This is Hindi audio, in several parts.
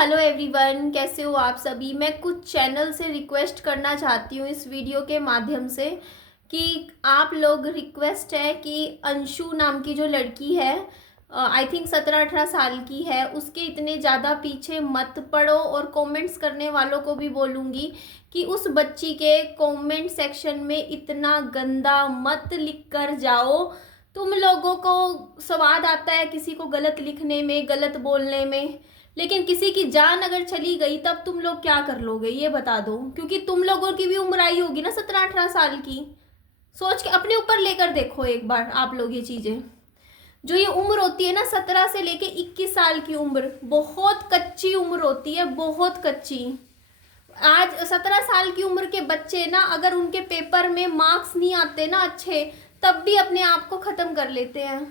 हेलो एवरीवन, कैसे हो आप सभी। मैं कुछ चैनल से रिक्वेस्ट करना चाहती हूँ इस वीडियो के माध्यम से कि आप लोग, रिक्वेस्ट है कि अंशु नाम की जो लड़की है, आई थिंक 17-18 साल की है, उसके इतने ज़्यादा पीछे मत पड़ो। और कमेंट्स करने वालों को भी बोलूँगी कि उस बच्ची के कमेंट सेक्शन में इतना गंदा मत लिख कर जाओ। तुम लोगों को स्वाद आता है किसी को गलत लिखने में, गलत बोलने में, लेकिन किसी की जान अगर चली गई तब तुम लोग क्या कर लोगे ये बता दो। क्योंकि तुम लोगों की भी उम्र आई होगी ना 17-18 साल की। सोच के अपने ऊपर लेकर देखो एक बार आप लोग ये चीज़ें। जो ये उम्र होती है ना 17 से लेके 21 साल की उम्र, बहुत कच्ची उम्र होती है, बहुत कच्ची। आज 17 साल की उम्र के बच्चे ना, अगर उनके पेपर में मार्क्स नहीं आते ना अच्छे, तब भी अपने आप को ख़त्म कर लेते हैं।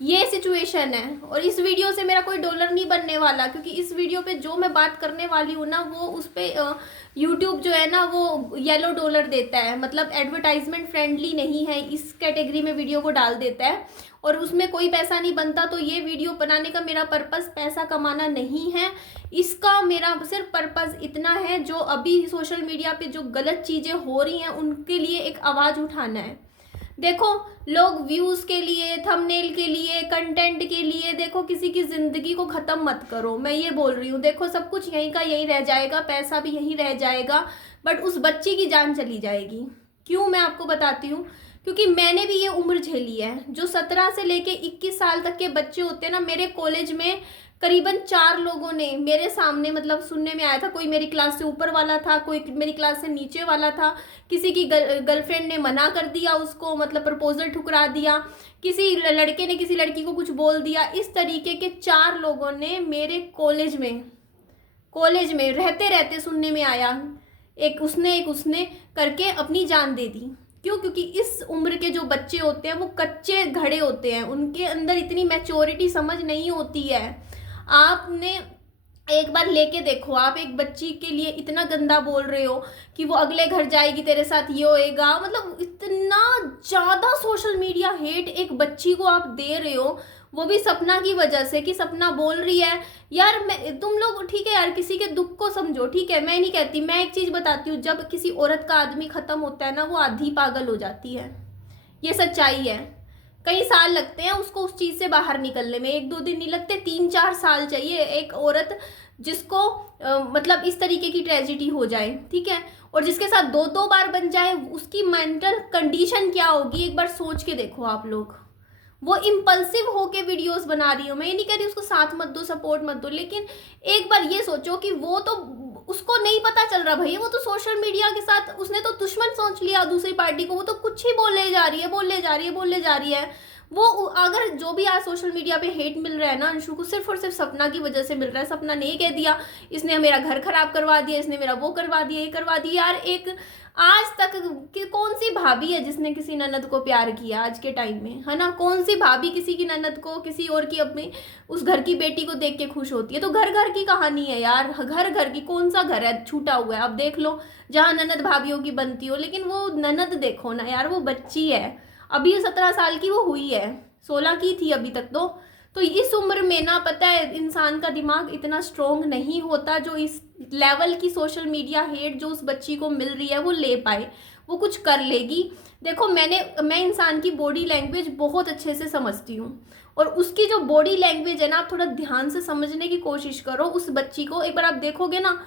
ये सिचुएशन है। और इस वीडियो से मेरा कोई डॉलर नहीं बनने वाला, क्योंकि इस वीडियो पे जो मैं बात करने वाली हूँ ना, वो उस पर यूट्यूब जो है ना वो येलो डॉलर देता है, मतलब एडवर्टाइजमेंट फ्रेंडली नहीं है, इस कैटेगरी में वीडियो को डाल देता है और उसमें कोई पैसा नहीं बनता। तो ये वीडियो बनाने का मेरा पर्पस पैसा कमाना नहीं है। इसका मेरा सिर्फ पर्पस इतना है, जो अभी सोशल मीडिया पे जो गलत चीज़ें हो रही हैं उनके लिए एक आवाज़ उठाना है। देखो, लोग व्यूज़ के लिए, थंबनेल के लिए, कंटेंट के लिए, देखो किसी की ज़िंदगी को ख़त्म मत करो। मैं ये बोल रही हूँ, देखो सब कुछ यहीं का यहीं रह जाएगा, पैसा भी यहीं रह जाएगा, बट उस बच्ची की जान चली जाएगी। क्यों, मैं आपको बताती हूँ। क्योंकि मैंने भी ये उम्र झेली है। जो 17 से लेके 21 साल तक के बच्चे होते हैं ना, मेरे कॉलेज में करीबन 4 लोगों ने मेरे सामने, मतलब सुनने में आया था, कोई मेरी क्लास से ऊपर वाला था, कोई मेरी क्लास से नीचे वाला था, किसी की गर्लफ्रेंड ने मना कर दिया उसको, मतलब प्रपोजल ठुकरा दिया, किसी लड़के ने किसी लड़की को कुछ बोल दिया। इस तरीके के 4 लोगों ने मेरे कॉलेज में रहते रहते सुनने में आया, एक उसने करके अपनी जान दे दी। क्यों? क्योंकि इस उम्र के जो बच्चे होते हैं वो कच्चे घड़े होते हैं, उनके अंदर इतनी मैच्योरिटी समझ नहीं होती है। आपने एक बार लेके देखो, आप एक बच्ची के लिए इतना गंदा बोल रहे हो कि वो अगले घर जाएगी, तेरे साथ ये होएगा, मतलब इतना ज़्यादा सोशल मीडिया हेट एक बच्ची को आप दे रहे हो, वो भी सपना की वजह से, कि सपना बोल रही है। यार तुम लोग ठीक है यार, किसी के दुख को समझो, ठीक है, मैं नहीं कहती। मैं एक चीज़ बताती हूँ, जब किसी औरत का आदमी ख़त्म होता है ना, वो आधी पागल हो जाती है, ये सच्चाई है। कई साल लगते हैं उसको उस चीज़ से बाहर निकलने में, 1-2 दिन नहीं लगते, 3-4 साल चाहिए एक औरत जिसको मतलब इस तरीके की ट्रेजिडी हो जाए, ठीक है, और जिसके साथ 2-2 बार बन जाए, उसकी मेंटल कंडीशन क्या होगी एक बार सोच के देखो आप लोग। वो इम्पल्सिव होके वीडियोस बना रही हो, मैं ये नहीं कह रही उसको साथ मत दो, सपोर्ट मत दो, लेकिन एक बार ये सोचो कि वो तो, उसको नहीं पता चल रहा भैया, वो तो सोशल मीडिया के साथ उसने तो दुश्मन सोच लिया दूसरी पार्टी को, वो तो कुछ ही बोले जा रही है। वो अगर जो भी आज सोशल मीडिया पे हेट मिल रहा है ना अंशु को, सिर्फ और सिर्फ सपना की वजह से मिल रहा है। सपना ने ये कह दिया, इसने मेरा घर खराब करवा दिया, इसने मेरा वो करवा दिया, ये करवा दिया। यार एक आज तक कि कौन सी भाभी है जिसने किसी ननद को प्यार किया आज के टाइम में, है ना? कौन सी भाभी किसी की ननद को, किसी और की, अपनी उस घर की बेटी को देख के खुश होती है? तो घर घर की कहानी है यार, घर घर की। कौन सा घर है छूटा हुआ है? अब देख लो जहाँ ननद भाभीयों की बनती हो, लेकिन वो ननद देखो ना यार, वो बच्ची है अभी, 17 साल की वो हुई है, 16 की थी अभी तक तो इस उम्र में ना, पता है, इंसान का दिमाग इतना स्ट्रोंग नहीं होता जो इस लेवल की सोशल मीडिया हेट जो उस बच्ची को मिल रही है वो ले पाए, वो कुछ कर लेगी। देखो, मैं इंसान की बॉडी लैंग्वेज बहुत अच्छे से समझती हूँ, और उसकी जो बॉडी लैंग्वेज है ना, आप थोड़ा ध्यान से समझने की कोशिश करो। उस बच्ची को एक बार आप देखोगे ना,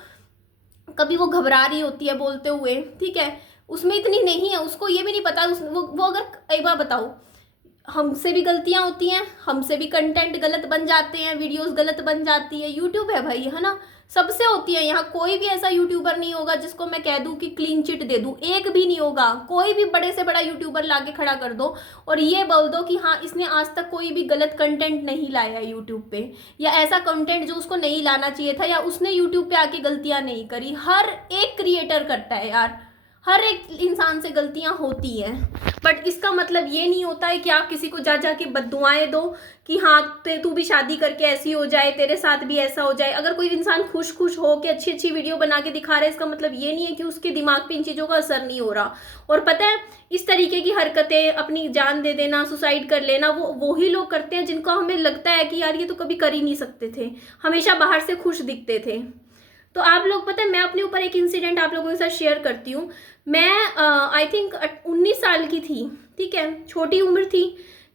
कभी वो घबरा रही होती है बोलते हुए, ठीक है, उसमें इतनी नहीं है, उसको ये भी नहीं पता वो अगर, एक बार बताओ, हमसे भी गलतियां होती हैं, हमसे भी कंटेंट गलत बन जाते हैं, वीडियोस गलत बन जाती है, यूट्यूब है भाई, है ना? सबसे होती है। यहाँ कोई भी ऐसा यूट्यूबर नहीं होगा जिसको मैं कह दूं कि क्लीन चिट दे दूं, एक भी नहीं होगा। कोई भी बड़े से बड़ा यूट्यूबर लाके खड़ा कर दो और ये बोल दो कि हाँ, इसने आज तक कोई भी गलत कंटेंट नहीं लाया यूट्यूब पे, या ऐसा कंटेंट जो उसको नहीं लाना चाहिए था, या उसने यूट्यूब पे आके गलतियां नहीं करी। हर एक क्रिएटर करता है यार, हर एक इंसान से गलतियां होती हैं। बट इसका मतलब ये नहीं होता है कि आप किसी को जा जा के बद्दुआएं दो कि हाँ तू भी शादी करके ऐसी हो जाए, तेरे साथ भी ऐसा हो जाए। अगर कोई इंसान खुश खुश हो के अच्छी अच्छी वीडियो बना के दिखा रहा है, इसका मतलब ये नहीं है कि उसके दिमाग पे इन चीज़ों का असर नहीं हो रहा। और पता है, इस तरीके की हरकतें, अपनी जान दे देना, सुसाइड कर लेना, वो ही लोग करते हैं जिनको हमें लगता है कि यार ये तो कभी कर ही नहीं सकते थे, हमेशा बाहर से खुश दिखते थे। तो आप लोग, पता है, मैं अपने ऊपर एक इंसिडेंट आप लोगों के साथ शेयर करती हूँ। मैं आई थिंक 19 साल की थी, ठीक है, छोटी उम्र थी।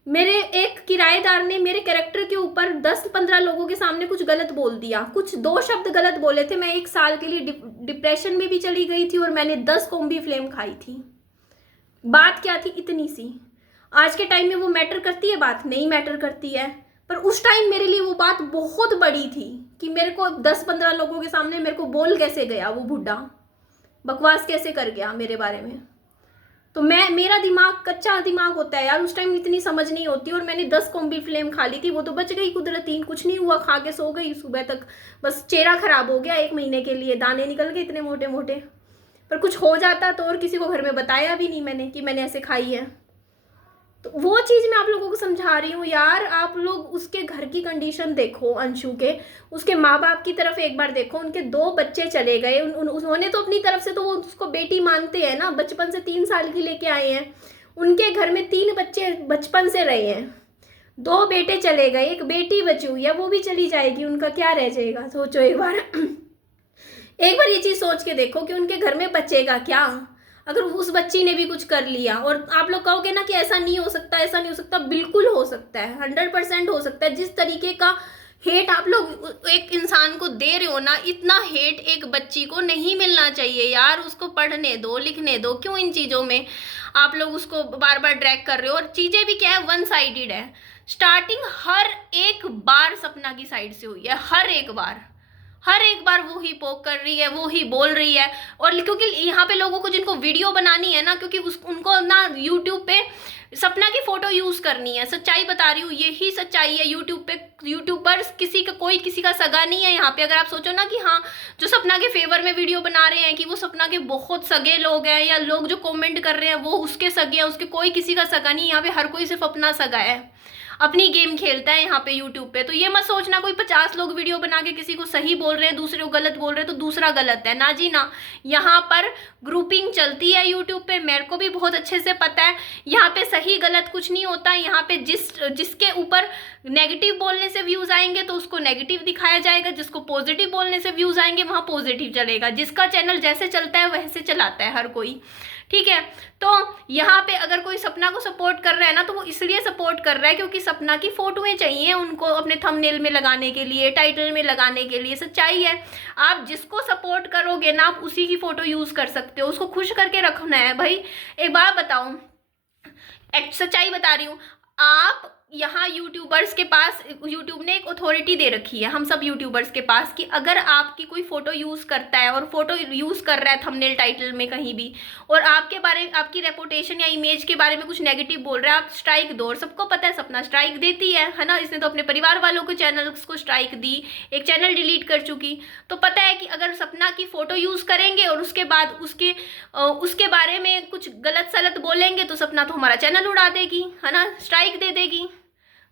मेरे एक किराएदार ने मेरे कैरेक्टर के ऊपर 10-15 लोगों के सामने कुछ गलत बोल दिया, कुछ 2 शब्द गलत बोले थे। मैं 1 साल के लिए डिप्रेशन में भी चली गई थी और मैंने 10 कोम्बी फ्लेम खाई थी। बात क्या थी, इतनी सी। आज के टाइम में वो मैटर करती है? बात नहीं मैटर करती है, पर उस टाइम मेरे लिए वो बात बहुत बड़ी थी कि मेरे को 10-15 लोगों के सामने मेरे को बोल कैसे गया, वो बुड्ढा बकवास कैसे कर गया मेरे बारे में। तो मेरा दिमाग कच्चा दिमाग होता है यार, उस टाइम इतनी समझ नहीं होती। और मैंने 10 कोम्बी फ्लेम खा ली थी, वो तो बच गई कुदरती, कुछ नहीं हुआ, खा के सो गई सुबह तक। बस चेहरा खराब हो गया 1 महीने के लिए, दाने निकल गए इतने मोटे मोटे। पर कुछ हो जाता तो, और किसी को घर में बताया भी नहीं मैंने कि मैंने ऐसे खाई है। तो वो चीज़ मैं आप लोगों को समझा रही हूँ यार। आप लोग उसके घर की कंडीशन देखो, अंशु के, उसके माँ बाप की तरफ एक बार देखो। उनके 2 बच्चे चले गए, उन्होंने तो अपनी तरफ से तो वो उसको बेटी मानते हैं ना, बचपन से 3 साल की लेके आए हैं। उनके घर में 3 बच्चे बचपन से रहे हैं, 2 बेटे चले गए, 1 बेटी बची हुई है, वो भी चली जाएगी, उनका क्या रह जाएगा? सोचो एक बार। एक बार ये चीज़ सोच के देखो कि उनके घर में बचेगा क्या अगर उस बच्ची ने भी कुछ कर लिया। और आप लोग कहोगे ना कि ऐसा नहीं हो सकता, ऐसा नहीं हो सकता। बिल्कुल हो सकता है, 100% हो सकता है। जिस तरीके का हेट आप लोग एक इंसान को दे रहे हो ना, इतना हेट एक बच्ची को नहीं मिलना चाहिए यार। उसको पढ़ने दो, लिखने दो, क्यों इन चीज़ों में आप लोग उसको बार बार ड्रैग कर रहे हो? और चीज़ें भी क्या है, 1 साइडेड है। स्टार्टिंग हर एक बार सपना की साइड से हुई है, हर एक बार वो ही पोक कर रही है, वो ही बोल रही है। और क्योंकि यहाँ पे लोगों को जिनको वीडियो बनानी है ना, क्योंकि उनको ना यूट्यूब पे सपना की फोटो यूज करनी है। सच्चाई बता रही हूँ, यही सच्चाई है। यूट्यूब पे यूट्यूबर्स कोई किसी का सगा नहीं है यहाँ पे। अगर आप सोचो ना कि हाँ, जो सपना के फेवर में वीडियो बना रहे हैं कि वो सपना के बहुत सगे लोग हैं, या लोग जो कॉमेंट कर रहे हैं वो उसके सगे हैं, उसके कोई किसी का सगा नहीं। यहाँ पे हर कोई सिर्फ अपना सगा है, अपनी गेम खेलता है यहाँ पे यूट्यूब पे। तो ये मत सोचना कोई 50 लोग वीडियो बना के किसी को सही बोल रहे हैं, दूसरे को गलत बोल रहे हैं तो दूसरा गलत है। ना जी ना, यहाँ पर ग्रुपिंग चलती है यूट्यूब पे, मेरे को भी बहुत अच्छे से पता है। यहाँ पे सही गलत कुछ नहीं होता। यहाँ पे जिसके ऊपर नेगेटिव बोलने से व्यूज आएंगे तो उसको नेगेटिव दिखाया जाएगा, जिसको पॉजिटिव बोलने से व्यूज आएंगे वहाँ पॉजिटिव चलेगा। जिसका चैनल जैसे चलता है वैसे चलाता है हर कोई, ठीक है। तो यहाँ पे अगर कोई सपना को सपोर्ट कर रहा है ना, तो वो इसलिए सपोर्ट कर रहा है क्योंकि सपना की फोटोएं चाहिए उनको अपने थंबनेल में लगाने के लिए, टाइटल में लगाने के लिए। सच्चाई है, आप जिसको सपोर्ट करोगे ना, आप उसी की फोटो यूज कर सकते हो। उसको खुश करके रखना है भाई। एक बात बताऊं, सच्चाई बता रही हूँ। आप यहाँ यूट्यूबर्स के पास, यूट्यूब ने एक अथॉरिटी दे रखी है हम सब यूट्यूबर्स के पास कि अगर आपकी कोई फोटो यूज करता है और फोटो यूज कर रहा है थंबनेल टाइटल में कहीं भी, और आपके बारे, आपकी रेपुटेशन या इमेज के बारे में कुछ नेगेटिव बोल रहा है, आप स्ट्राइक दो। और सबको पता है सपना स्ट्राइक देती है ना। इसने तो अपने परिवार वालों को, चैनल्स को स्ट्राइक दी, एक चैनल डिलीट कर चुकी। तो पता है कि अगर सपना की फोटो यूज करेंगे और उसके बाद उसके बारे में कुछ गलत सलत बोलेंगे तो सपना तो हमारा चैनल उड़ा देगी, है ना, स्ट्राइक दे देगी।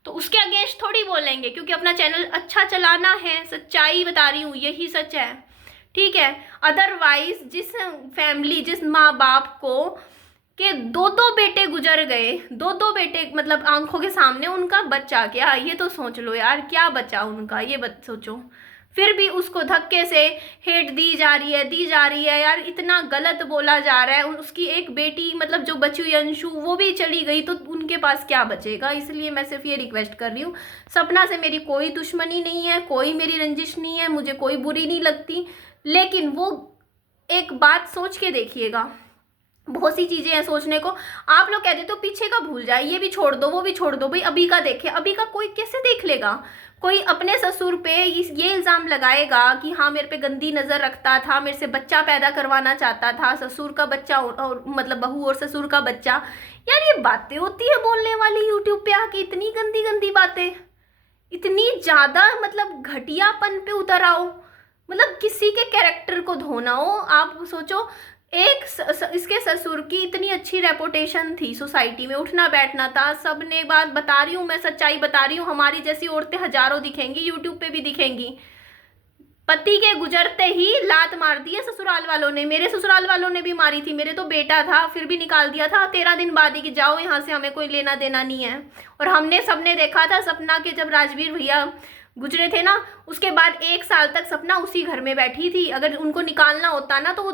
तो उसके अगेंस्ट थोड़ी बोलेंगे क्योंकि अपना चैनल अच्छा चलाना है। सच्चाई बता रही हूँ, यही सच है, ठीक है। अदरवाइज जिस फैमिली, जिस माँ बाप को के 2-2 बेटे गुजर गए, 2-2 बेटे मतलब आंखों के सामने, उनका बच्चा क्या, ये तो सोच लो यार, क्या बचा उनका, ये सोचो। फिर भी उसको धक्के से हेट दी जा रही है यार। इतना गलत बोला जा रहा है। उसकी एक बेटी मतलब जो बची हुई अंशु, वो भी चली गई, तो उनके पास क्या बचेगा। इसलिए मैं सिर्फ ये रिक्वेस्ट कर रही हूँ, सपना से मेरी कोई दुश्मनी नहीं है, कोई मेरी रंजिश नहीं है, मुझे कोई बुरी नहीं लगती। लेकिन वो एक बात सोच के देखिएगा, बहुत सी चीजें हैं सोचने को। आप लोग कहते तो पीछे का भूल जाए, ये भी छोड़ दो, वो भी छोड़ दो, भाई अभी का देखे। अभी का कोई कैसे देख लेगा? कोई अपने ससुर पे ये इल्ज़ाम लगाएगा कि हाँ मेरे पे गंदी नज़र रखता था, मेरे से बच्चा पैदा करवाना चाहता था, ससुर का बच्चा और मतलब बहू और ससुर का बच्चा। यार ये बातें होती है बोलने वाली यूट्यूब पे आके, इतनी गंदी गंदी बातें, इतनी ज़्यादा मतलब घटियापन पे उतर आओ। मतलब किसी के कैरेक्टर को धोना हो, आप सोचो इसके ससुर की इतनी अच्छी रेपुटेशन थी सोसाइटी में, उठना बैठना था, सबने बात बता रही हूँ मैं, सच्चाई बता रही हूँ, हमारी जैसी औरतें हजारों दिखेंगी, यूट्यूब पे भी दिखेंगी। पति के गुजरते ही लात मार दी है ससुराल वालों ने, मेरे ससुराल वालों ने भी मारी थी, मेरे तो बेटा था फिर भी निकाल दिया था 13 दिन बाद ही कि जाओ यहाँ से, हमें कोई लेना देना नहीं है। और हमने सबने देखा था सपना के जब राजवीर भैया गुजरे थे ना, उसके बाद 1 साल तक सपना उसी घर में बैठी थी। अगर उनको निकालना होता ना तो वो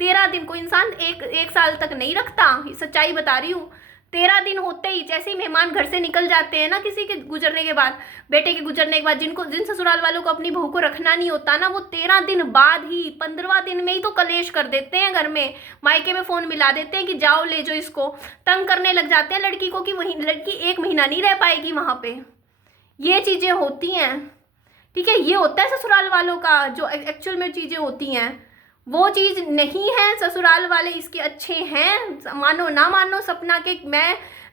13 दिन को इंसान एक साल तक नहीं रखता, सच्चाई बता रही हूँ। 13 दिन होते ही जैसे ही मेहमान घर से निकल जाते हैं ना किसी के गुजरने के बाद, बेटे के गुजरने के बाद, जिन ससुराल वालों को अपनी बहू को रखना नहीं होता ना, वो 13 दिन बाद ही 15वां दिन में ही तो कलेश कर देते हैं घर में, मायके में फोन मिला देते हैं कि जाओ ले जाओ इसको, तंग करने लग जाते हैं लड़की को कि वही लड़की 1 महीना नहीं रह पाएगी वहां पे। ये चीजें होती हैं, ठीक है, ये होता है ससुराल वालों का, जो एक्चुअल में चीजें होती हैं वो चीज नहीं है। ससुराल वाले इसके अच्छे हैं, मानो ना मानो। सपना के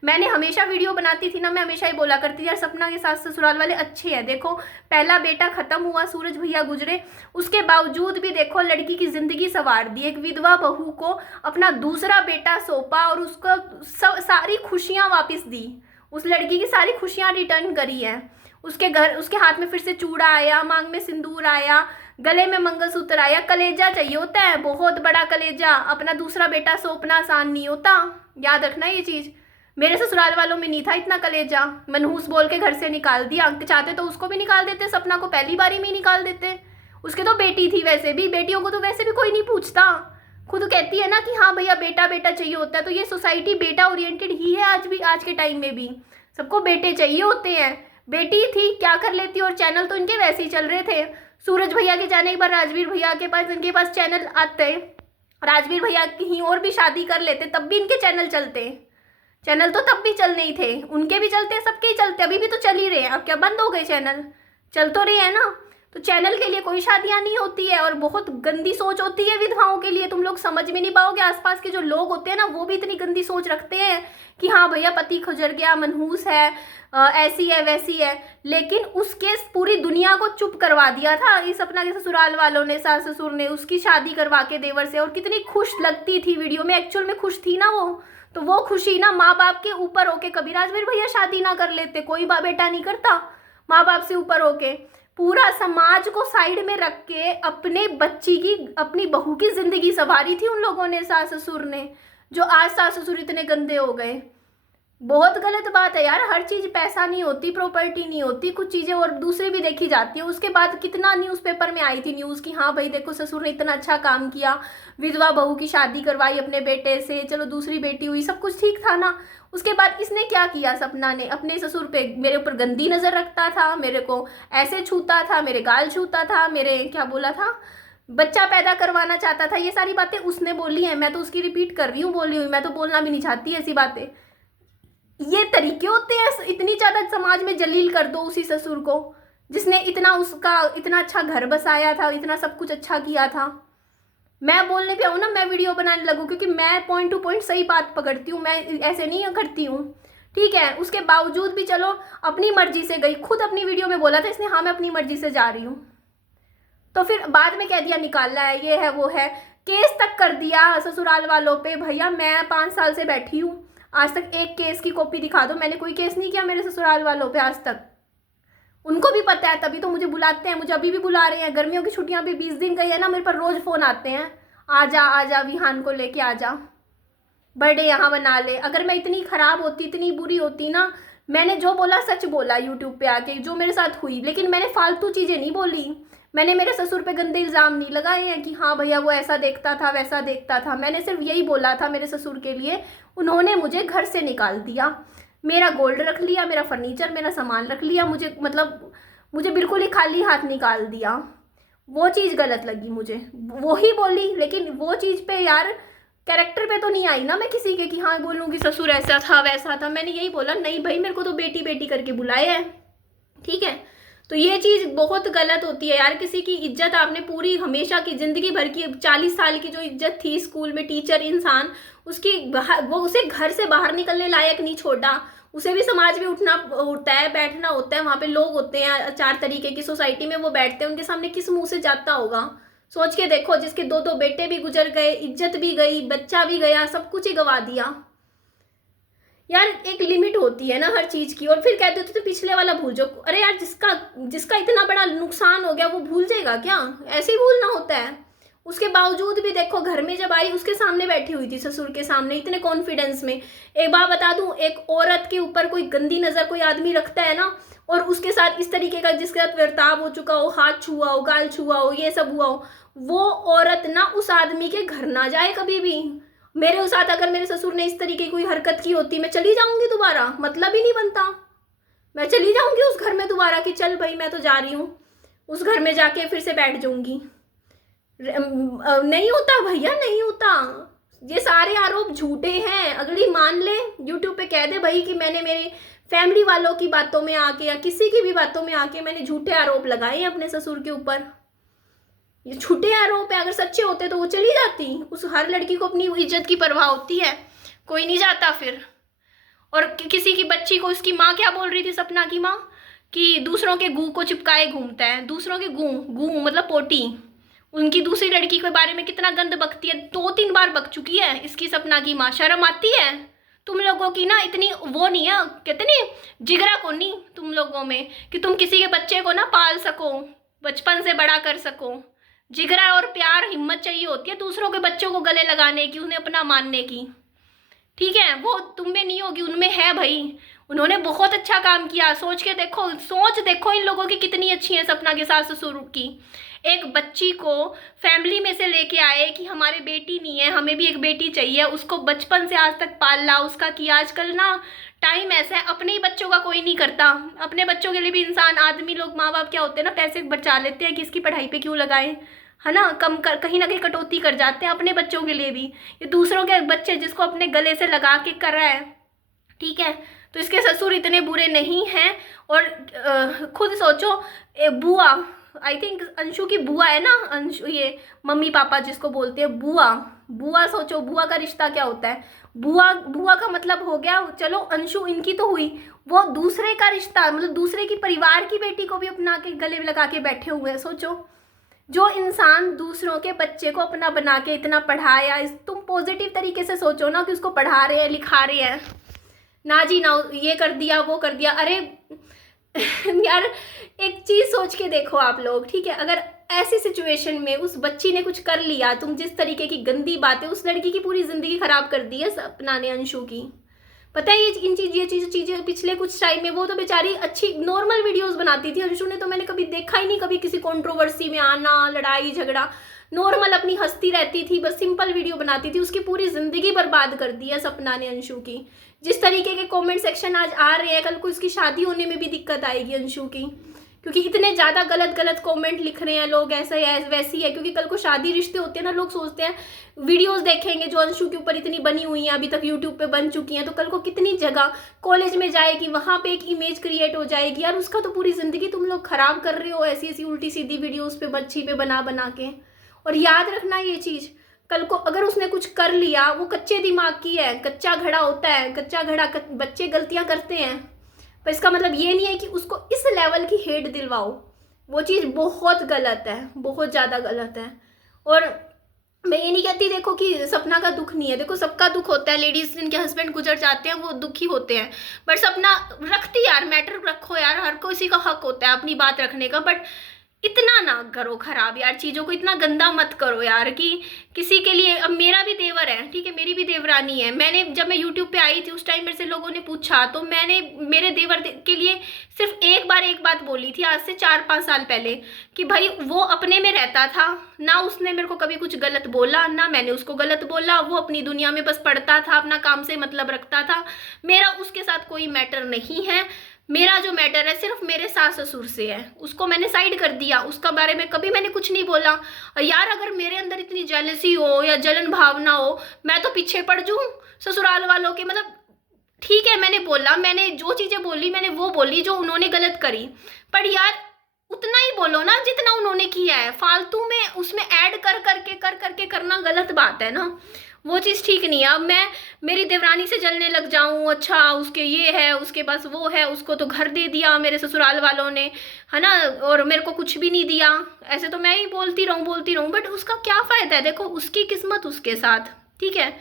मैंने हमेशा वीडियो बनाती थी ना, मैं हमेशा ही बोला करती थी यार सपना के साथ ससुराल वाले अच्छे हैं। देखो पहला बेटा खत्म हुआ, सूरज भैया गुजरे, उसके बावजूद भी देखो लड़की की जिंदगी संवार दी, एक विधवा बहू को अपना दूसरा बेटा सौंपा और उसको सारी खुशियां वापस दी, उस लड़की की सारी खुशियां रिटर्न करी है। उसके हाथ में फिर से चूड़ा आया, मांग में सिंदूर आया, गले में मंगलसूत्र आया। कलेजा चाहिए होता है, बहुत बड़ा कलेजा, अपना दूसरा बेटा सौंपना आसान नहीं होता, याद रखना ये चीज। मेरे ससुराल वालों में नहीं था इतना कलेजा, मनहूस बोल के घर से निकाल दिया, चाहते तो उसको भी निकाल देते, सपना को पहली बारी में ही निकाल देते। उसके तो बेटी थी, वैसे भी बेटियों को तो वैसे भी कोई नहीं पूछता, खुद कहती है ना कि हाँ भैया बेटा बेटा चाहिए होता है। तो ये सोसाइटी बेटा ओरिएंटेड ही है आज भी, आज के टाइम में भी सबको बेटे चाहिए होते हैं। बेटी थी क्या कर लेती, और चैनल तो इनके वैसे ही चल रहे थे। सूरज भैया के जाने के बाद राजवीर भैया के पास, इनके पास चैनल आते, राजवीर भैया कहीं और भी शादी कर लेते तब भी इनके चैनल चलते, चैनल तो तब भी चलने ही थे, उनके भी चलते, सबके ही चलते, अभी भी तो चल ही रहे हैं। अब क्या बंद हो गए चैनल, चल तो रहे हैं ना। तो चैनल के लिए कोई शादियां नहीं होती है, और बहुत गंदी सोच होती है विधवाओं के लिए, तुम लोग समझ में नहीं पाओगे। आसपास के जो लोग होते हैं ना वो भी इतनी गंदी सोच रखते हैं कि हाँ भैया पति गुजर गया, मनहूस है, ऐसी है वैसी है, लेकिन उसके पूरी दुनिया को चुप करवा दिया था इस सपना के ससुराल वालों ने, सास ससुर ने, उसकी शादी करवा के देवर से। और कितनी खुश लगती थी वीडियो में, एक्चुअल में खुश थी ना वो, तो वो खुशी ना माँ बाप के ऊपर होके कभी राजवीर भैया शादी ना कर लेते, कोई बेटा नहीं करता माँ बाप से ऊपर होके, पूरा समाज को साइड में रख के अपने बच्ची की, अपनी बहू की जिंदगी संवारी थी उन लोगों ने, सास ससुर ने, जो आज सास ससुर इतने गंदे हो गए। बहुत गलत बात है यार, हर चीज पैसा नहीं होती, प्रॉपर्टी नहीं होती, कुछ चीजें और दूसरी भी देखी जाती है। उसके बाद कितना न्यूज़पेपर में आई थी न्यूज़ कि हाँ भाई देखो ससुर ने इतना अच्छा काम किया, विधवा बहू की शादी करवाई अपने बेटे से, चलो दूसरी बेटी हुई, सब कुछ ठीक था ना। उसके बाद इसने क्या किया, सपना ने अपने ससुर पे, मेरे ऊपर गंदी नजर रखता था, मेरे को ऐसे छूता था, मेरे गाल छूता था, मेरे क्या बोला था, बच्चा पैदा करवाना चाहता था, ये सारी बातें उसने बोली हैं, मैं तो उसकी रिपीट कर रही हूँ, बोली हुई, मैं तो बोलना भी नहीं चाहती ऐसी बातें। ये तरीके होते हैं, इतनी ज्यादा समाज में जलील कर दो उसी ससुर को जिसने इतना, उसका इतना अच्छा घर बसाया था, इतना सब कुछ अच्छा किया था। मैं बोलने पे आऊँ ना, मैं वीडियो बनाने लगूँ, क्योंकि मैं पॉइंट टू पॉइंट सही बात पकड़ती हूँ, मैं ऐसे नहीं करती हूँ, ठीक है। उसके बावजूद भी चलो अपनी मर्जी से गई, खुद अपनी वीडियो में बोला था इसने, हाँ मैं अपनी मर्जी से जा रही हूँ, तो फिर बाद में कह दिया निकालना है, ये है वो है, केस तक कर दिया ससुराल वालों पे। भैया मैं 5 साल से बैठी हूँ, आज तक एक केस की कॉपी दिखा दो, मैंने कोई केस नहीं किया मेरे ससुराल वालों पे आज तक। उनको भी पता है, तभी तो मुझे बुलाते हैं, मुझे अभी भी बुला रहे हैं, गर्मियों की छुट्टियां भी 20 दिन गई है ना, मेरे पर रोज फोन आते हैं, आजा विहान को लेके आजा, बर्थडे यहाँ बना ले। अगर मैं इतनी खराब होती, इतनी बुरी होती ना, मैंने जो बोला सच बोला यूट्यूब पे आके, जो मेरे साथ हुई, लेकिन मैंने फालतू चीजें नहीं बोली। मैंने मेरे ससुर पे गंदे इल्ज़ाम नहीं लगाए हैं कि हाँ भैया वो ऐसा देखता था वैसा देखता था, मैंने सिर्फ यही बोला था मेरे ससुर के लिए। उन्होंने मुझे घर से निकाल दिया, मेरा गोल्ड रख लिया, मेरा फर्नीचर, मेरा सामान रख लिया, मुझे बिल्कुल ही खाली हाथ निकाल दिया। वो चीज़ गलत लगी मुझे, वो ही बोली, लेकिन वो चीज़ पे यार कैरेक्टर पे तो नहीं आई ना मैं किसी के कि हाँ बोलूँगी ससुर ऐसा था वैसा था। मैंने यही बोला नहीं भाई मेरे को तो बेटी बेटी करके बुलाया है, ठीक है। तो ये चीज़ बहुत गलत होती है यार, किसी की इज्जत आपने पूरी हमेशा की ज़िंदगी भर की 40 साल की जो इज्जत थी स्कूल में टीचर इंसान, उसकी वो उसे घर से बाहर निकलने लायक नहीं छोड़ा, उसे भी समाज में उठना होता है, बैठना होता है, वहाँ पे लोग होते हैं 4 तरीके की सोसाइटी में, वो बैठते हैं, उनके सामने किस मुंह से जाता होगा, सोच के देखो, जिसके 2 बेटे भी गुजर गए, इज्जत भी गई, बच्चा भी गया, सब कुछ ही गवा दिया। यार एक लिमिट होती है ना हर चीज की। और फिर कहते थे तो पिछले वाला भूल जाओ। अरे यार जिसका जिसका इतना बड़ा नुकसान हो गया वो भूल जाएगा क्या? ऐसे ही भूलना होता है। उसके बावजूद भी देखो, घर में जब आई उसके सामने बैठी हुई थी, ससुर के सामने, इतने कॉन्फिडेंस में। एक बात बता दूं, एक औरत के ऊपर कोई गंदी नजर कोई आदमी रखता है ना, और उसके साथ इस तरीके का जिसके साथ बर्ताव हो चुका हो, हाथ छुआ हो, गाल छुआ हो, ये सब हुआ हो, वो औरत ना उस आदमी के घर ना जाए कभी भी। मेरे साथ अगर मेरे ससुर ने इस तरीके की कोई हरकत की होती, मैं चली जाऊंगी दोबारा, मतलब ही नहीं बनता। मैं चली जाऊंगी उस घर में दोबारा कि चल भाई मैं तो जा रही हूँ, उस घर में जाके फिर से बैठ जाऊंगी। नहीं होता भैया, नहीं होता। ये सारे आरोप झूठे हैं। अगली मान ले, यूट्यूब पे कह दे भाई कि मैंने मेरे फैमिली वालों की बातों में आके या किसी की भी बातों में आके मैंने झूठे आरोप लगाए अपने ससुर के ऊपर। ये झूठे आरोप है, अगर सच्चे होते तो वो चली जाती। उस हर लड़की को अपनी इज्जत की परवाह होती है, कोई नहीं जाता फिर। और किसी की बच्ची को उसकी माँ क्या बोल रही थी, सपना की माँ, कि दूसरों के गू को चिपकाए घूमता है। दूसरों के गू, गू मतलब पोटी। उनकी दूसरी लड़की के बारे में कितना गंद बकती है, 2-3 बार बक चुकी है इसकी सपना की माँ। शर्म आती है तुम लोगों की ना? इतनी वो नहीं है, कहते नहीं जिगरा को नहीं तुम लोगों में कि तुम किसी के बच्चे को ना पाल सको, बचपन से बड़ा कर सको। जिगरा और प्यार, हिम्मत चाहिए होती है दूसरों के बच्चों को गले लगाने की, उन्हें अपना मानने की। ठीक है, वो तुम में नहीं होगी, उनमें है भाई। उन्होंने बहुत अच्छा काम किया। सोच के देखो, सोच देखो इन लोगों की कितनी अच्छी है सपना के सास ससुर की। एक बच्ची को फैमिली में से लेके आए कि हमारे बेटी नहीं है, हमें भी एक बेटी चाहिए, उसको बचपन से आज तक पाला उसका किया। आजकल ना टाइम ऐसा है, अपने ही बच्चों का कोई नहीं करता। अपने बच्चों के लिए भी इंसान, आदमी लोग, माँ बाप क्या होते हैं ना, पैसे बचा लेते हैं कि इसकी पढ़ाई पे क्यों लगाएं, है ना, कम कर, कहीं ना कहीं कटौती कर जाते हैं अपने बच्चों के लिए भी। ये दूसरों के बच्चे जिसको अपने गले से लगा के कर रहा है, ठीक है। तो इसके ससुर इतने बुरे नहीं हैं। और खुद सोचो, बुआ, आई थिंक अंशु की बुआ है ना, अंशु, ये मम्मी पापा जिसको बोलते हैं बुआ। बुआ, सोचो बुआ का रिश्ता क्या होता है। बुआ, बुआ का मतलब हो गया, चलो अंशु इनकी तो हुई, वो दूसरे का रिश्ता, मतलब दूसरे की परिवार की बेटी को भी अपना के गले लगा के बैठे हुए हैं। सोचो, जो इंसान दूसरों के बच्चे को अपना बना के इतना पढ़ाया, तुम पॉजिटिव तरीके से सोचो ना कि उसको पढ़ा रहे हैं, लिखा रहे हैं, ना जी ना ये कर दिया वो कर दिया। अरे यार एक चीज सोच के देखो आप लोग, ठीक है, अगर ऐसी सिचुएशन में उस बच्ची ने कुछ कर लिया, तुम जिस तरीके की गंदी बातें, उस लड़की की पूरी जिंदगी खराब कर दी है सपना ने, अंशु की। पता है ये चीजें पिछले कुछ टाइम में, वो तो बेचारी अच्छी नॉर्मल वीडियोस बनाती थी अंशु ने, तो मैंने कभी देखा ही नहीं कभी किसी कंट्रोवर्सी में आना, लड़ाई झगड़ा। नॉर्मल अपनी हंसती रहती थी, बस सिंपल वीडियो बनाती थी। उसकी पूरी जिंदगी बर्बाद कर दी है सपना ने अंशु की। जिस तरीके के कमेंट सेक्शन आज आ रहे हैं, कल को इसकी शादी होने में भी दिक्कत आएगी अंशु की, क्योंकि इतने ज़्यादा गलत गलत कमेंट लिख रहे हैं लोग, ऐसा है वैसी है। क्योंकि कल को शादी रिश्ते होते हैं ना, लोग सोचते हैं वीडियोस देखेंगे जो अंशु के ऊपर इतनी बनी हुई हैं, अभी तक यूट्यूब पे बन चुकी हैं, तो कल को कितनी जगह कॉलेज में जाएगी, वहाँ पे एक इमेज क्रिएट हो जाएगी। यार उसका तो पूरी ज़िंदगी तुम लोग खराब कर रहे हो ऐसी ऐसी उल्टी सीधी वीडियोज़ पे बच्ची पे बना बना के। और याद रखना ये चीज़, कल को अगर उसने कुछ कर लिया, वो कच्चे दिमाग की है, कच्चा घड़ा होता है, कच्चा घड़ा, बच्चे गलतियां करते हैं, पर इसका मतलब ये नहीं है कि उसको इस लेवल की हेट दिलवाओ। वो चीज़ बहुत गलत है, बहुत ज़्यादा गलत है। और मैं ये नहीं कहती देखो कि सपना का दुख नहीं है, देखो सबका दुख होता है, लेडीज जिनके हस्बैंड गुजर जाते हैं वो दुखी होते हैं, बट सपना रखती यार, मैटर रखो यार, हर किसी का हक होता है अपनी बात रखने का, बट इतना ना करो खराब यार, चीज़ों को इतना गंदा मत करो यार कि किसी के लिए। अब मेरा भी देवर है, ठीक है, मेरी भी देवरानी है। मैंने जब मैं यूट्यूब पे आई थी उस टाइम मेरे से लोगों ने पूछा, तो मैंने मेरे देवर के लिए सिर्फ एक बात बोली थी आज से 4-5 साल पहले, कि भाई वो अपने में रहता था ना, उसने मेरे को कभी कुछ गलत बोला ना मैंने उसको गलत बोला। वो अपनी दुनिया में बस पढ़ता था, अपना काम से मतलब रखता था। मेरा उसके साथ कोई मैटर नहीं है। मेरा जो मैटर है सिर्फ मेरे सास ससुर से है, उसको मैंने साइड कर दिया, उसका बारे में कभी मैंने कुछ नहीं बोला। और यार अगर मेरे अंदर इतनी जेलसी हो या जलन भावना हो, मैं तो पीछे पड़ जाऊँ ससुराल वालों के। मतलब ठीक है, मैंने बोला, मैंने जो चीज़ें बोली मैंने वो बोली जो उन्होंने गलत करी, पर यार उतना ही बोलो ना जितना उन्होंने किया है। फालतू में उसमें ऐड कर करके करना गलत बात है ना। वो चीज़ ठीक नहीं है। अब मैं मेरी देवरानी से जलने लग जाऊं, अच्छा उसके ये है, उसके पास वो है, उसको तो घर दे दिया मेरे ससुराल वालों ने, है ना, और मेरे को कुछ भी नहीं दिया, ऐसे तो मैं ही बोलती रहूं, बट उसका क्या फ़ायदा है? देखो उसकी किस्मत उसके साथ, ठीक है,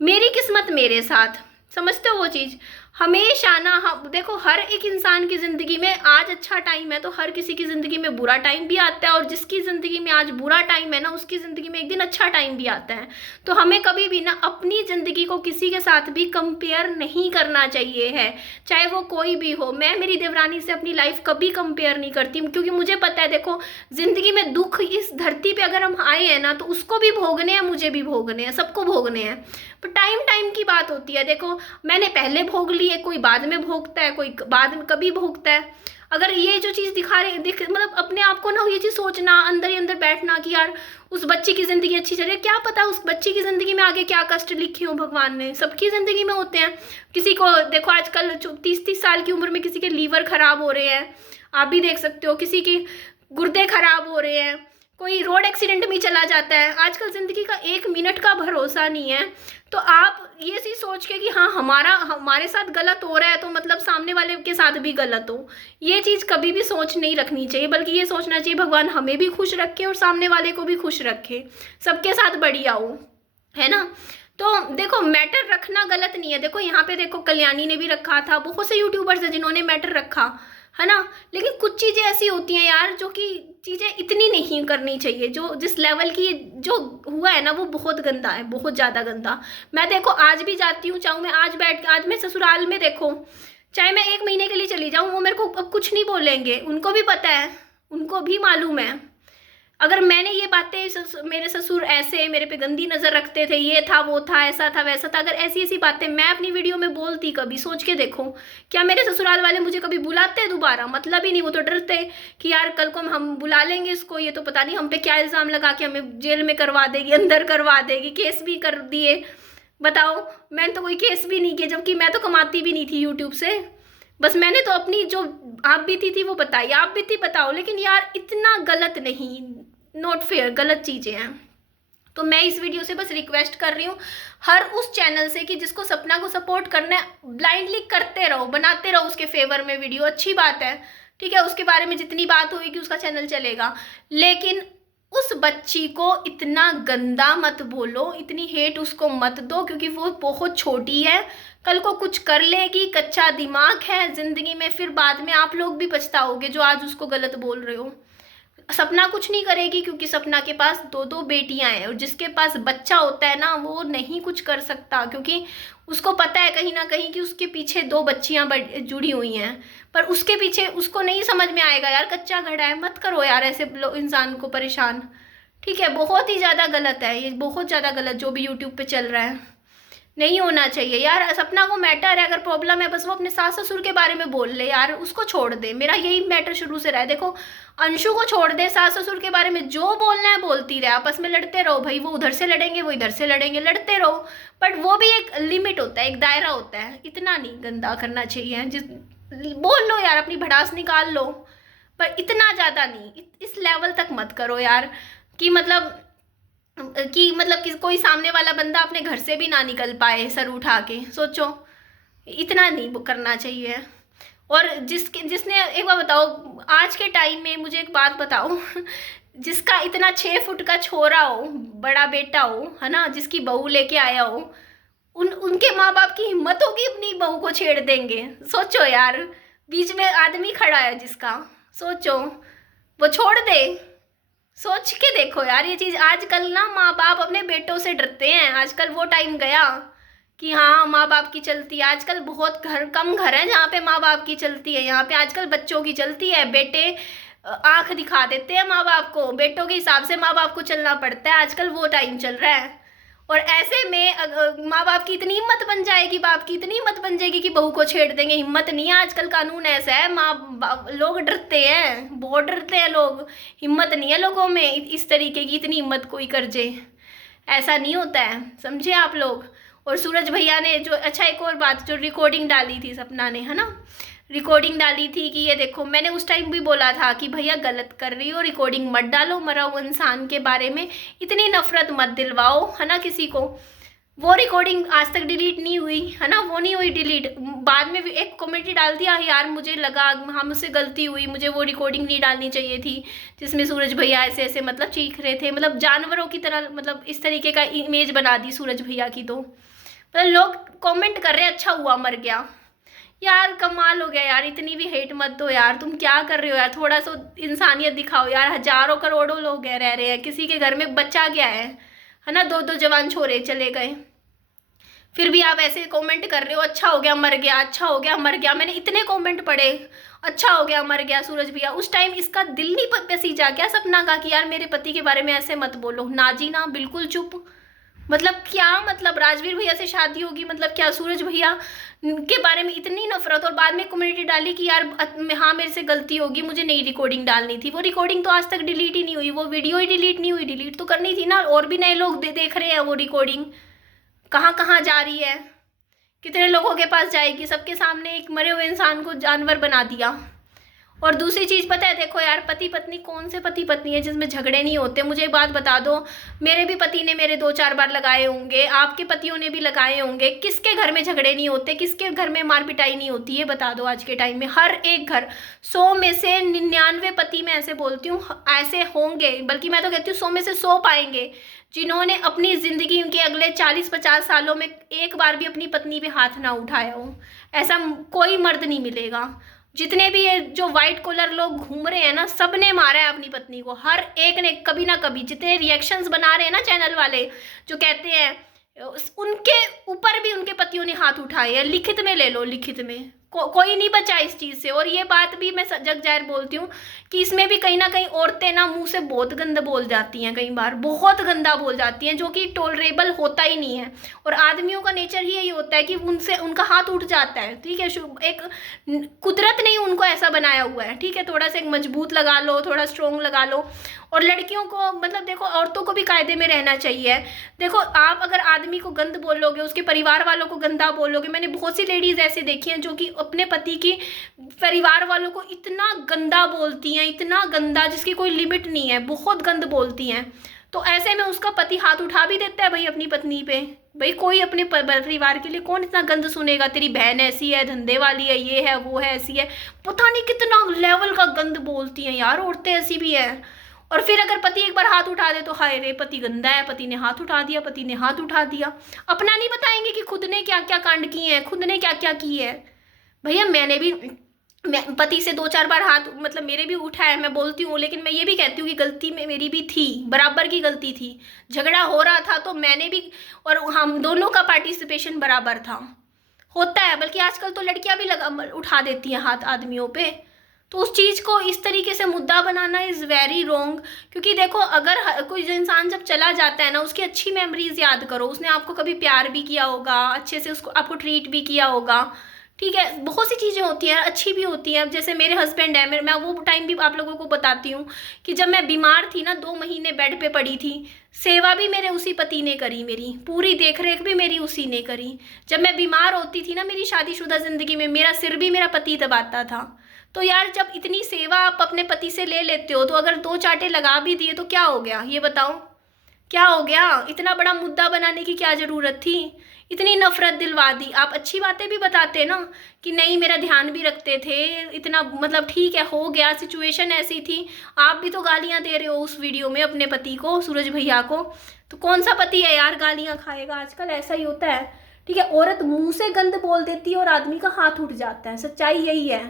मेरी किस्मत मेरे साथ, समझते हो वो चीज़? हमेशा ना हम देखो, हर एक इंसान की ज़िंदगी में आज अच्छा टाइम है तो हर किसी की ज़िंदगी में बुरा टाइम भी आता है, और जिसकी ज़िंदगी में आज बुरा टाइम है ना, उसकी ज़िंदगी में एक दिन अच्छा टाइम भी आता है। तो हमें कभी भी ना अपनी ज़िंदगी को किसी के साथ भी कंपेयर नहीं करना चाहिए है, चाहे वो कोई भी हो। मैं मेरी देवरानी से अपनी लाइफ कभी कंपेयर नहीं करती, क्योंकि मुझे पता है, देखो ज़िंदगी में दुख इस धरती पर अगर हम आए हैं ना, तो उसको भी भोगने हैं, मुझे भी भोगने हैं, सबको भोगने हैं। पर टाइम टाइम की बात होती है। देखो मैंने पहले भोग ली है, कोई बाद में भोगता है, कोई बाद में कभी भोगता है। अगर ये जो चीज़ दिखा रहे मतलब अपने आप को ना ये चीज़ सोचना, अंदर ही अंदर बैठना कि यार उस बच्ची की ज़िंदगी अच्छी चल रही है, क्या पता उस बच्ची की ज़िंदगी में आगे क्या कष्ट लिखे हो भगवान ने। सबकी ज़िंदगी में होते हैं। किसी को देखो आजकल 30-30 साल की उम्र में किसी के लीवर खराब हो रहे हैं, आप भी देख सकते हो, किसी के गुर्दे खराब हो रहे हैं, कोई रोड एक्सीडेंट में चला जाता है। आजकल ज़िंदगी का 1 मिनट का भरोसा नहीं है। तो आप ये चीज़ सोच के कि हाँ हमारे साथ गलत हो रहा है तो मतलब सामने वाले के साथ भी गलत हो, ये चीज़ कभी भी सोच नहीं रखनी चाहिए, बल्कि ये सोचना चाहिए भगवान हमें भी खुश रखे और सामने वाले को भी खुश रखे, सबके साथ बढ़िया हो, है ना। तो देखो मैटर रखना गलत नहीं है। देखो यहाँ पे देखो कल्याणी ने भी रखा था, बहुत से यूट्यूबर्स हैं जिन्होंने मैटर रखा, है ना। लेकिन कुछ चीज़ें ऐसी होती हैं यार जो कि चीज़ें इतनी नहीं करनी चाहिए, जो जिस लेवल की जो हुआ है ना वो बहुत गंदा है, बहुत ज़्यादा गंदा। मैं देखो आज भी जाती हूँ, चाहूँ मैं आज मैं ससुराल में देखो, चाहे मैं 1 महीने के लिए चली जाऊँ, वो मेरे को अब कुछ नहीं बोलेंगे, उनको भी पता है, उनको भी मालूम है। अगर मैंने ये बातें मेरे ससुर ऐसे मेरे पे गंदी नज़र रखते थे, ये था वो था ऐसा था वैसा था, अगर ऐसी ऐसी बातें मैं अपनी वीडियो में बोलती कभी, सोच के देखो क्या मेरे ससुराल वाले मुझे कभी बुलाते दोबारा? मतलब ही नहीं। वो तो डरते कि यार कल को हम बुला लेंगे इसको, ये तो पता नहीं हम पे क्या इल्ज़ाम लगा के हमें जेल में करवा देगी, अंदर करवा देगी, केस भी कर दिए। बताओ, मैंने तो कोई केस भी नहीं किया, जबकि मैं तो कमाती भी नहीं थी यूट्यूब से। बस मैंने तो अपनी जो आप बीती थी वो बताई, आप बीती बताओ, लेकिन यार इतना गलत नहीं, नॉट फेयर, गलत चीज़ें हैं। तो मैं इस वीडियो से बस रिक्वेस्ट कर रही हूँ हर उस चैनल से कि जिसको सपना को सपोर्ट करना है, ब्लाइंडली करते रहो, बनाते रहो उसके फेवर में वीडियो, अच्छी बात है, ठीक है, उसके बारे में जितनी बात होगी उसका चैनल चलेगा। लेकिन उस बच्ची को इतना गंदा मत बोलो, इतनी हेट उसको मत दो, क्योंकि वो बहुत छोटी है, कल को कुछ कर लेगी, कच्चा दिमाग है ज़िंदगी में, फिर बाद में आप लोग भी पछताओगे जो आज उसको गलत बोल रहे हो। सपना कुछ नहीं करेगी, क्योंकि सपना के पास 2-2 बेटियां हैं, और जिसके पास बच्चा होता है ना वो नहीं कुछ कर सकता, क्योंकि उसको पता है कहीं ना कहीं कि उसके पीछे 2 बच्चियां जुड़ी हुई हैं। पर उसके पीछे उसको नहीं समझ में आएगा यार कच्चा घड़ा है, मत करो यार ऐसे इंसान को परेशान, ठीक है। बहुत ही ज़्यादा गलत है ये, बहुत ज़्यादा गलत जो भी यूट्यूब पे चल रहा है, नहीं होना चाहिए यार। सपना को मैटर है, अगर प्रॉब्लम है बस वो अपने सास ससुर के बारे में बोल ले यार, उसको छोड़ दे। मेरा यही मैटर शुरू से रहा है। देखो अंशु को छोड़ दे, सास ससुर के बारे में जो बोलना है बोलती रहे, आपस में लड़ते रहो भाई, वो उधर से लड़ेंगे वो इधर से लड़ेंगे, लड़ते रहो, बट वो भी एक लिमिट होता है, एक दायरा होता है, इतना नहीं गंदा करना चाहिए। जिस बोल लो यार, अपनी भड़ास निकाल लो, पर इतना ज़्यादा नहीं, इस लेवल तक मत करो यार कि मतलब कि कोई सामने वाला बंदा अपने घर से भी ना निकल पाए सर उठा के, सोचो, इतना नहीं करना चाहिए। और जिसने एक बार बताओ, आज के टाइम में मुझे एक बात बताओ जिसका इतना 6 फुट का छोरा हो, बड़ा बेटा हो, है ना, जिसकी बहू लेके आया हो, उनके माँ बाप की हिम्मत होगी अपनी बहू को छेड़ देंगे? सोचो यार, बीच में आदमी खड़ा है जिसका, सोचो वो छोड़ दे? सोच के देखो यार ये चीज़। आजकल ना माँ बाप अपने बेटों से डरते हैं, आजकल वो टाइम गया कि हाँ माँ बाप की चलती है। आजकल बहुत कम घर हैं जहाँ पे माँ बाप की चलती है, यहाँ पे आजकल बच्चों की चलती है। बेटे आंख दिखा देते हैं माँ बाप को, बेटों के हिसाब से माँ बाप को चलना पड़ता है, आजकल वो टाइम चल रहा है। और ऐसे में माँ बाप की इतनी हिम्मत बन जाएगी, बाप की इतनी हिम्मत बन जाएगी कि बहू को छेड़ देंगे। हिम्मत नहीं है, आजकल कानून ऐसा है, लोग डरते हैं, बहुत डरते हैं लोग, हिम्मत नहीं है लोगों में इस तरीके की, इतनी हिम्मत कोई कर जे, ऐसा नहीं होता है, समझे आप लोग। और सूरज भैया ने जो, अच्छा एक और बात, जो रिकॉर्डिंग डाली थी सपना ने, है ना, रिकॉर्डिंग डाली थी कि ये देखो, मैंने उस टाइम भी बोला था कि भैया गलत कर रही हो, रिकॉर्डिंग मत डालो, मरा हुआ इंसान के बारे में इतनी नफरत मत दिलवाओ, है ना, किसी को। वो रिकॉर्डिंग आज तक डिलीट नहीं हुई है ना, वो नहीं हुई डिलीट। बाद में भी एक कमेंट डाल दिया, यार मुझे लगा हाँ मुझसे गलती हुई, मुझे वो रिकॉर्डिंग नहीं डालनी चाहिए थी जिसमें सूरज भैया ऐसे ऐसे मतलब चीख रहे थे, मतलब जानवरों की तरह, मतलब इस तरीके का इमेज बना दी सूरज भैया की। तो मतलब लोग कमेंट कर रहे अच्छा हुआ मर गया। यार कमाल हो गया यार, इतनी भी हेट मत दो यार, तुम क्या कर रहे हो यार, थोड़ा सा इंसानियत दिखाओ यार। हजारों करोड़ों लोग रह रहे हैं, किसी के घर में बच्चा गया है ना, दो दो जवान छोरे चले गए, फिर भी आप ऐसे कमेंट कर रहे हो अच्छा हो गया मर गया, अच्छा हो गया मर गया। मैंने इतने कमेंट पढ़े, अच्छा हो गया मर गया सूरज भैया। उस टाइम इसका दिल नहीं पसीजा क्या सपना का कि यार मेरे पति के बारे में ऐसे मत बोलो? ना जी ना, बिल्कुल चुप। मतलब क्या, मतलब राजवीर भैया से शादी होगी, मतलब क्या सूरज भैया के बारे में इतनी नफरत, और बाद में कम्युनिटी डाली कि यार हाँ मेरे से गलती होगी, मुझे नई रिकॉर्डिंग डालनी थी। वो रिकॉर्डिंग तो आज तक डिलीट ही नहीं हुई, वो वीडियो ही डिलीट नहीं हुई, डिलीट तो करनी थी ना। और भी नए लोग देख रहे हैं वो रिकॉर्डिंग, कहाँ कहाँ जा रही है, कितने लोगों के पास जाएगी, सबके सामने एक मरे हुए इंसान को जानवर बना दिया। और दूसरी चीज़ पता है, देखो यार पति पत्नी, कौन से पति पत्नी है जिसमें झगड़े नहीं होते? मुझे एक बात बता दो, मेरे भी पति ने मेरे 2-4 बार लगाए होंगे, आपके पतियों ने भी लगाए होंगे, किसके घर में झगड़े नहीं होते, किसके घर में मार पिटाई नहीं होती है? बता दो। आज के टाइम में हर एक घर, 100 में से 99 पति, मैं ऐसे बोलती हूँ, ऐसे होंगे, बल्कि मैं तो कहती हूँ 100 में से 100 पाएंगे जिन्होंने अपनी ज़िंदगी के अगले 40-50 सालों में एक बार भी अपनी पत्नी पे हाथ ना उठाया हो। ऐसा कोई मर्द नहीं मिलेगा। जितने भी ये जो व्हाइट कॉलर लोग घूम रहे हैं ना, सब ने मारा है अपनी पत्नी को, हर एक ने कभी ना कभी। जितने रिएक्शंस बना रहे हैं ना चैनल वाले, जो कहते हैं, उनके ऊपर भी उनके पतियों ने हाथ उठाए हैं। लिखित में ले लो, लिखित में कोई नहीं बचा इस चीज़ से। और ये बात भी मैं जग जाहिर बोलती हूँ कि इसमें भी कहीं ना कहीं औरतें ना मुंह से बहुत गंदा बोल जाती हैं, कई बार बहुत गंदा बोल जाती हैं, जो कि टॉलरेबल होता ही नहीं है। और आदमियों का नेचर ही यही होता है कि उनसे उनका हाथ उठ जाता है, ठीक है। एक कुदरत ने उनको ऐसा बनाया हुआ है, ठीक है। थोड़ा सा एक मजबूत लगा लो, थोड़ा स्ट्रोंग लगा लो। और लड़कियों को, मतलब देखो, औरतों को भी कायदे में रहना चाहिए। देखो, आप अगर आदमी को गंद बोलोगे, उसके परिवार वालों को गंदा बोलोगे, मैंने बहुत सी लेडीज ऐसे देखी हैं जो कि अपने पति की परिवार वालों को इतना गंदा बोलती हैं, इतना गंदा जिसकी कोई लिमिट नहीं है, बहुत गंद बोलती हैं। तो ऐसे में उसका पति हाथ उठा भी देता है भाई अपनी पत्नी पे। भाई कोई अपने परिवार के लिए कौन इतना गंद सुनेगा? तेरी बहन ऐसी है, धंधे वाली है, ये है वो है, ऐसी है, पता नहीं कितना लेवल का गंद बोलती हैं यार औरतें, ऐसी भी है। और फिर अगर पति एक बार हाथ उठा दे तो हाय रे पति गंदा है, पति ने हाथ उठा दिया, पति ने हाथ उठा दिया। अपना नहीं बताएंगे कि खुद ने क्या क्या कांड किए हैं, खुद ने क्या क्या की है। भैया मैंने भी पति से 2-4 बार हाथ, मतलब मेरे भी उठा है, मैं बोलती हूँ, लेकिन मैं ये भी कहती हूँ कि गलती में मेरी भी थी, बराबर की गलती थी। झगड़ा हो रहा था तो मैंने भी, और हम दोनों का पार्टिसिपेशन बराबर था, होता है। बल्कि आजकल तो लड़कियां भी उठा देती हैं हाथ आदमियों पे। तो उस चीज़ को इस तरीके से मुद्दा बनाना इज़ वेरी रॉन्ग। क्योंकि देखो, अगर कोई इंसान जब चला जाता है ना, उसकी अच्छी मेमोरीज याद करो, उसने आपको कभी प्यार भी किया होगा, अच्छे से उसको आपको ट्रीट भी किया होगा, ठीक है। बहुत सी चीज़ें होती हैं, अच्छी भी होती हैं। अब जैसे मेरे हस्बैंड है, मैं वो टाइम भी आप लोगों को बताती हूँ कि जब मैं बीमार थी ना, 2 महीने बेड पे पड़ी थी, सेवा भी मेरे उसी पति ने करी, मेरी पूरी देख रेख भी मेरी उसी ने करी। जब मैं बीमार होती थी ना मेरी शादीशुदा ज़िंदगी में, मेरा सिर भी मेरा पति दबाता था। तो यार जब इतनी सेवा आप अपने पति से ले लेते हो, तो अगर 2 चांटे लगा भी दिए तो क्या हो गया? ये बताओ क्या हो गया? इतना बड़ा मुद्दा बनाने की क्या ज़रूरत थी? इतनी नफरत दिलवा दी। आप अच्छी बातें भी बताते ना कि नहीं, मेरा ध्यान भी रखते थे, इतना मतलब ठीक है, हो गया, सिचुएशन ऐसी थी। आप भी तो गालियां दे रहे हो उस वीडियो में अपने पति को, सूरज भैया को। तो कौन सा पति है यार गालियां खाएगा? आजकल ऐसा ही होता है, ठीक है। औरत मुंह से गंद बोल देती है और आदमी का हाथ उठ जाता है, सच्चाई यही है।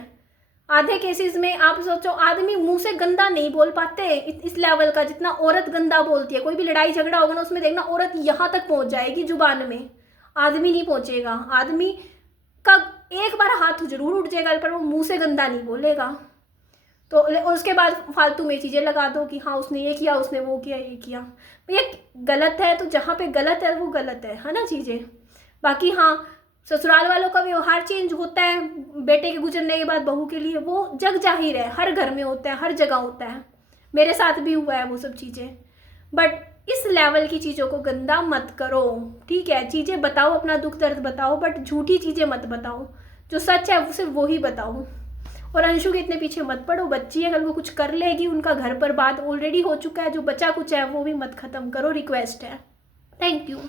आधे केसेस में आप सोचो, आदमी मुंह से गंदा नहीं बोल पाते इस लेवल का जितना औरत गंदा बोलती है। कोई भी लड़ाई झगड़ा होगा ना, उसमें देखना औरत यहाँ तक पहुँच जाएगी जुबान में, आदमी नहीं पहुँचेगा। आदमी का एक बार हाथ जरूर उठ जाएगा, पर वो मुंह से गंदा नहीं बोलेगा। तो उसके बाद फालतू में चीज़ें लगा दो कि हाँ उसने ये किया, उसने वो किया, ये किया। ये गलत है, तो जहाँ पे गलत है वो गलत है ना चीज़ें। बाकी हाँ, ससुराल वालों का व्यवहार चेंज होता है बेटे के गुजरने के बाद बहू के लिए, वो जग जाहिर है, हर घर में होता है, हर जगह होता है। मेरे साथ भी हुआ है वो सब चीज़ें। बट इस लेवल की चीज़ों को गंदा मत करो, ठीक है। चीज़ें बताओ, अपना दुख दर्द बताओ, बट झूठी चीज़ें मत बताओ। जो सच है उसे वो ही बताओ। और अंशु के इतने पीछे मत पड़ो, बच्ची है, कल वो कुछ कर लेगी, उनका घर बर्बाद ऑलरेडी हो चुका है। जो बचा कुछ है वो भी मत ख़त्म करो, रिक्वेस्ट है। Thank you.